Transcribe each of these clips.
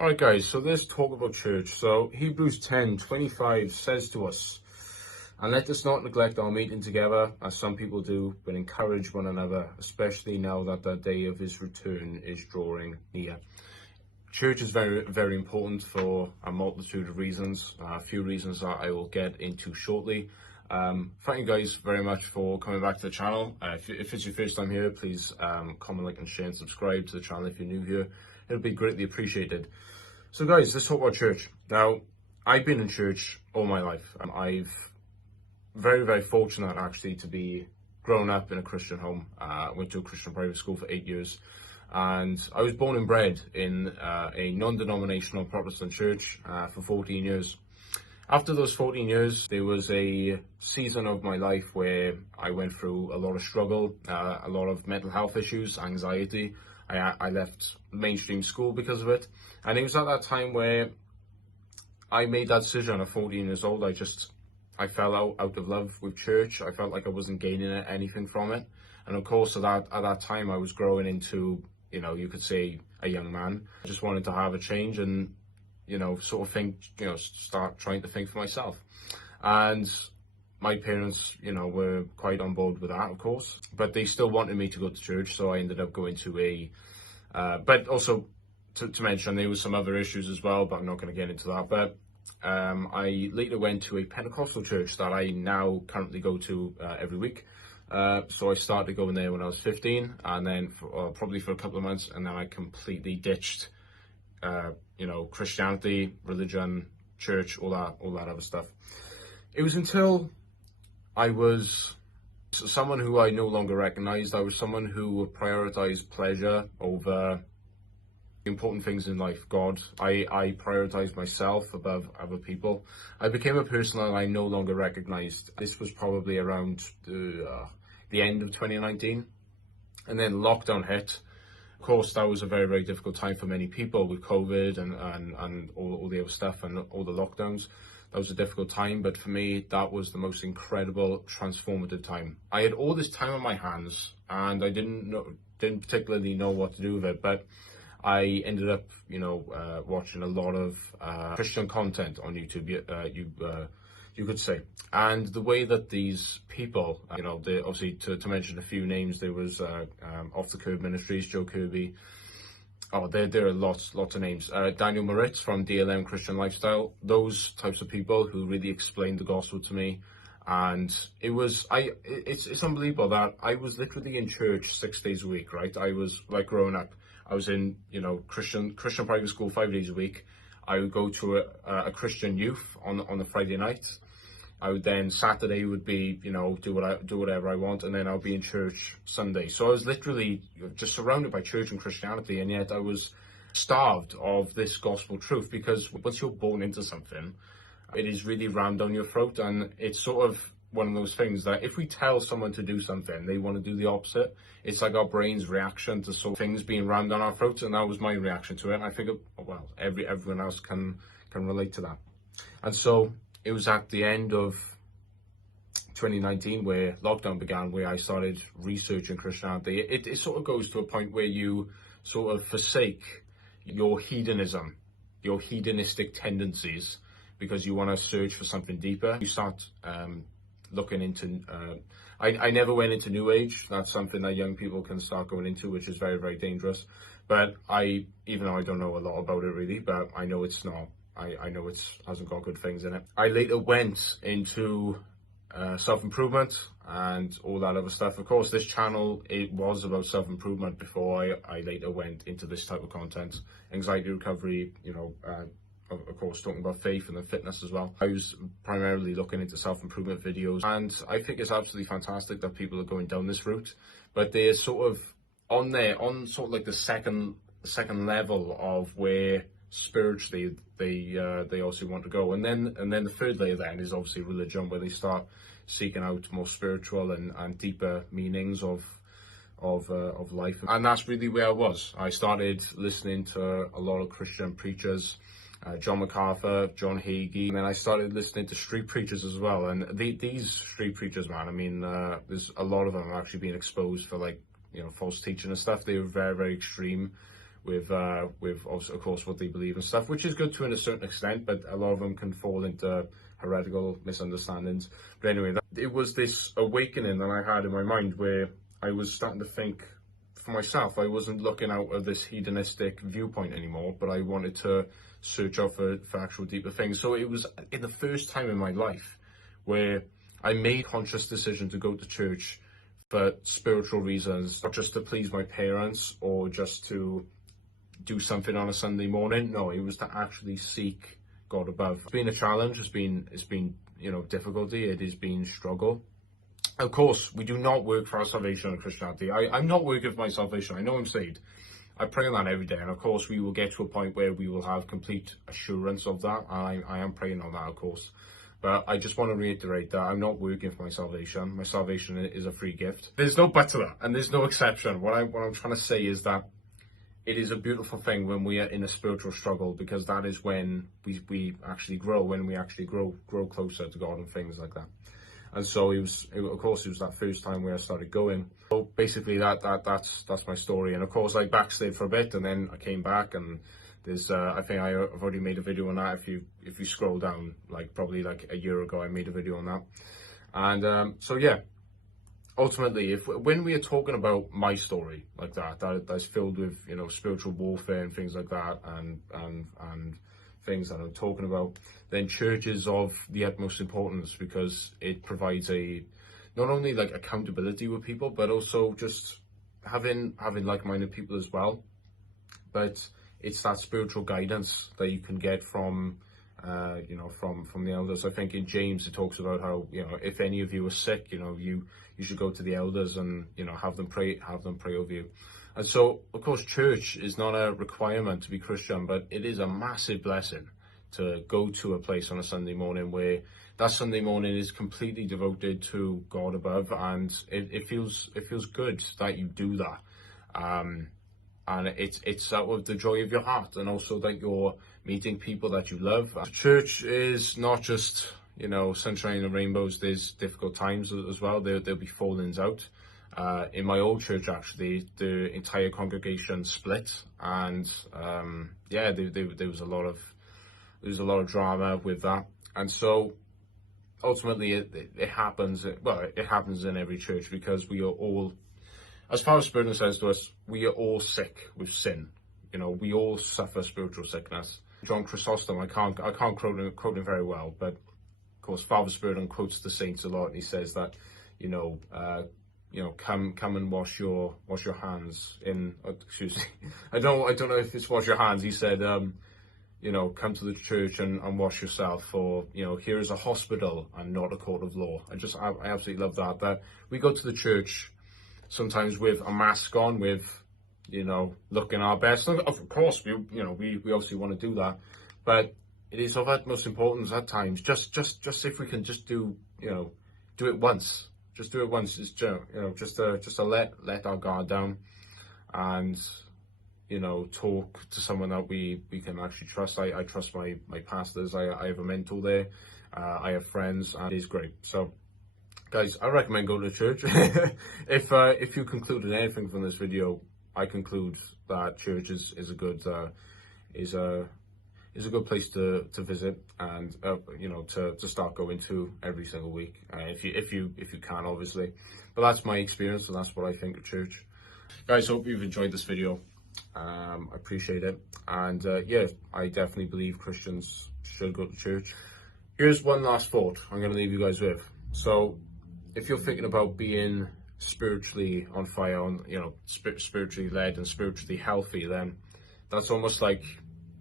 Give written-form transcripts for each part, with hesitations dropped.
Alright guys, so let's talk about church. So Hebrews 10:25 says to us, "And let us not neglect our meeting together, as some people do, but encourage one another, especially now that the day of his return is drawing near." Church is very, very important for a multitude of reasons, a few reasons that I will get into shortly. Thank you guys very much for coming back to the channel. If it's your first time here, please comment, like and share and subscribe to the channel if you're new here. It'll be greatly appreciated. So guys, let's talk about church. Now, I've been in church all my life. I've very, very fortunate actually to be grown up in a Christian home. I went to a Christian private school for 8 years. And I was born and bred in a non-denominational Protestant church for 14 years. After those 14 years, there was a season of my life where I went through a lot of struggle, a lot of mental health issues, anxiety. I left mainstream school because of it. And it was at that time where I made that decision at 14 years old. I fell out of love with church. I felt like I wasn't gaining anything from it. And of course, at that time, I was growing into, you could say, a young man. I just wanted to have a change and, sort of think, start trying to think for myself. And my parents, were quite on board with that, of course, but they still wanted me to go to church. So I ended up going to but also to mention, there was some other issues as well, but I'm not going to get into that. But I later went to a Pentecostal church that I now currently go to every week. So I started going there when I was 15, and then probably for a couple of months, and then I completely ditched, Christianity, religion, church, all that other stuff. It was until I was someone who I no longer recognized. I was someone who prioritized pleasure over important things in life, God. I prioritized myself above other people. I became a person that I no longer recognized. This was probably around the end of 2019, and then lockdown hit. Of course, that was a very, very difficult time for many people with COVID and all the other stuff and all the lockdowns. That was a difficult time, but for me, that was the most incredible, transformative time. I had all this time on my hands, and I didn't particularly know what to do with it, but I ended up, watching a lot of Christian content on YouTube, you could say. And the way that these people, they obviously, to mention a few names, there was Off the Curb Ministries, Joe Kirby. Oh, there are lots of names. Daniel Moritz from DLM Christian Lifestyle. Those types of people who really explained the gospel to me. And it's unbelievable that I was literally in church 6 days a week, right? I was like growing up. I was in, Christian private school 5 days a week. I would go to a Christian youth on a Friday night. I would then, Saturday would be, do whatever I want, and then I'll be in church Sunday. So I was literally just surrounded by church and Christianity, and yet I was starved of this gospel truth, because once you're born into something, it is really rammed down your throat, and it's sort of one of those things that if we tell someone to do something, they want to do the opposite. It's like our brain's reaction to sort of things being rammed down our throats, and that was my reaction to it. And I figured, well, everyone else can relate to that. And so it was at the end of 2019 where lockdown began, where I started researching Christianity. It sort of goes to a point where you sort of forsake your hedonism, your hedonistic tendencies, because you want to search for something deeper. You start looking into, I never went into New Age. That's something that young people can start going into, which is very, very dangerous. But even though I don't know a lot about it really, but I know it's not. I know it hasn't got good things in it. I later went into self-improvement and all that other stuff. Of course, this channel, it was about self-improvement before I later went into this type of content. Anxiety recovery, of course, talking about faith and then fitness as well. I was primarily looking into self-improvement videos, and I think it's absolutely fantastic that people are going down this route, but they're sort of on sort of like the second level of where spiritually they also want to go, and then the third layer then is obviously religion, where they start seeking out more spiritual and deeper meanings of life. And that's really where I was. I started listening to a lot of Christian preachers, John MacArthur, John Hagee, and then I started listening to street preachers as well. And these street preachers, man, I mean, there's a lot of them actually being exposed for false teaching and stuff. They were very, very extreme also, of course, what they believe and stuff, which is good to a certain extent, but a lot of them can fall into heretical misunderstandings. But anyway, it was this awakening that I had in my mind where I was starting to think for myself. I wasn't looking out of this hedonistic viewpoint anymore, but I wanted to search out for actual deeper things. So it was in the first time in my life where I made a conscious decision to go to church for spiritual reasons, not just to please my parents or just to do something on a Sunday morning. No, it was to actually seek God above. It's been a challenge. It's been difficulty. It has been struggle. Of course, we do not work for our salvation in Christianity. I'm not working for my salvation. I know I'm saved. I pray on that every day, and of course we will get to a point where we will have complete assurance of that. I am praying on that, of course. But I just want to reiterate that I'm not working for my salvation. My salvation is a free gift. There's no but to that, and there's no exception. What I'm trying to say is that it is a beautiful thing when we are in a spiritual struggle, because that is when we actually grow, when we actually grow closer to God and things like that. And so it was that first time where I started going. So basically that's my story. And of course I backslid for a bit, and then I came back, and there's I think I've already made a video on that. If you scroll down, probably a year ago, I made a video on that. And so yeah, ultimately, when we are talking about my story like that's filled with spiritual warfare and things like that, and things that I'm talking about, then church is of the utmost importance, because it provides not only accountability with people, but also just having like-minded people as well. But it's that spiritual guidance that you can get from from the elders. I think in James it talks about how if any of you are sick, you should go to the elders and have them pray over you. And so of course church is not a requirement to be Christian, but it is a massive blessing to go to a place on a Sunday morning where that Sunday morning is completely devoted to God above, and it feels good that you do that. And it's out of the joy of your heart, and also that you're meeting people that you love. Church is not just sunshine and rainbows. There's difficult times as well. There'll be fallings out. In my old church, actually, the entire congregation split, and there was a lot of drama with that. And so ultimately it happens. Well, it happens in every church, because we are all, as far as Spurgeon says to us, we are all sick with sin. We all suffer spiritual sickness. John Chrysostom, I can't quote him very well, but of course Father Spurgeon quotes the saints a lot, and he says that come and wash your hands in. Excuse me, I don't know if it's wash your hands. He said, come to the church and wash yourself, for here is a hospital and not a court of law. I absolutely love that we go to the church sometimes with a mask on, with looking our best. Of course we obviously want to do that, but it is of utmost importance at times, just if we can just do it once. Just do it once. It's just to let our guard down, and talk to someone that we can actually trust. I trust my pastors. I have a mentor there. I have friends, and it is great. So guys, I recommend going to church. If you concluded anything from this video, I conclude that church is a good place to visit, and to start going to every single week, if you can, obviously. But that's my experience, and that's what I think of church. Guys, hope you've enjoyed this video. I appreciate it, and I definitely believe Christians should go to church. Here's one last thought I'm going to leave you guys with. So if you're thinking about being spiritually on fire, spiritually led and spiritually healthy, then that's almost like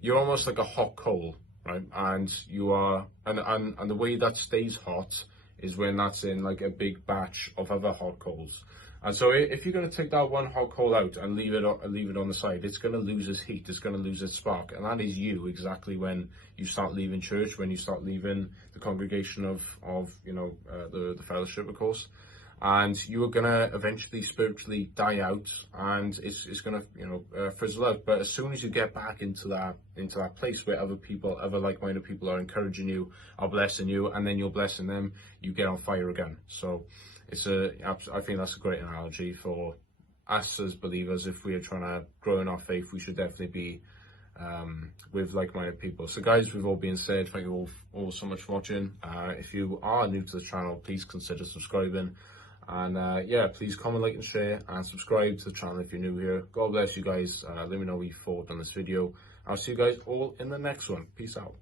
you're almost like a hot coal, right? And you are, and the way that stays hot is when that's in a big batch of other hot coals. And so if you're going to take that one hot coal out and leave it on the side, it's going to lose its heat, it's going to lose its spark. And that is you, exactly when you start leaving church, when you start leaving the congregation of the fellowship, of course. And you are going to eventually spiritually die out, and it's going to fizzle out. But as soon as you get back into that place where other like-minded people are encouraging you, are blessing you, and then you're blessing them, you get on fire again. So I think that's a great analogy for us as believers, if we are trying to grow in our faith, we should definitely be with like-minded people. So guys, with all being said, thank you all so much for watching. If you are new to the channel, please consider subscribing, and yeah, please comment, like and share, and subscribe to the channel if you're new here. God bless you guys. Let me know what you thought on this video. I'll see you guys all in the next one. Peace out.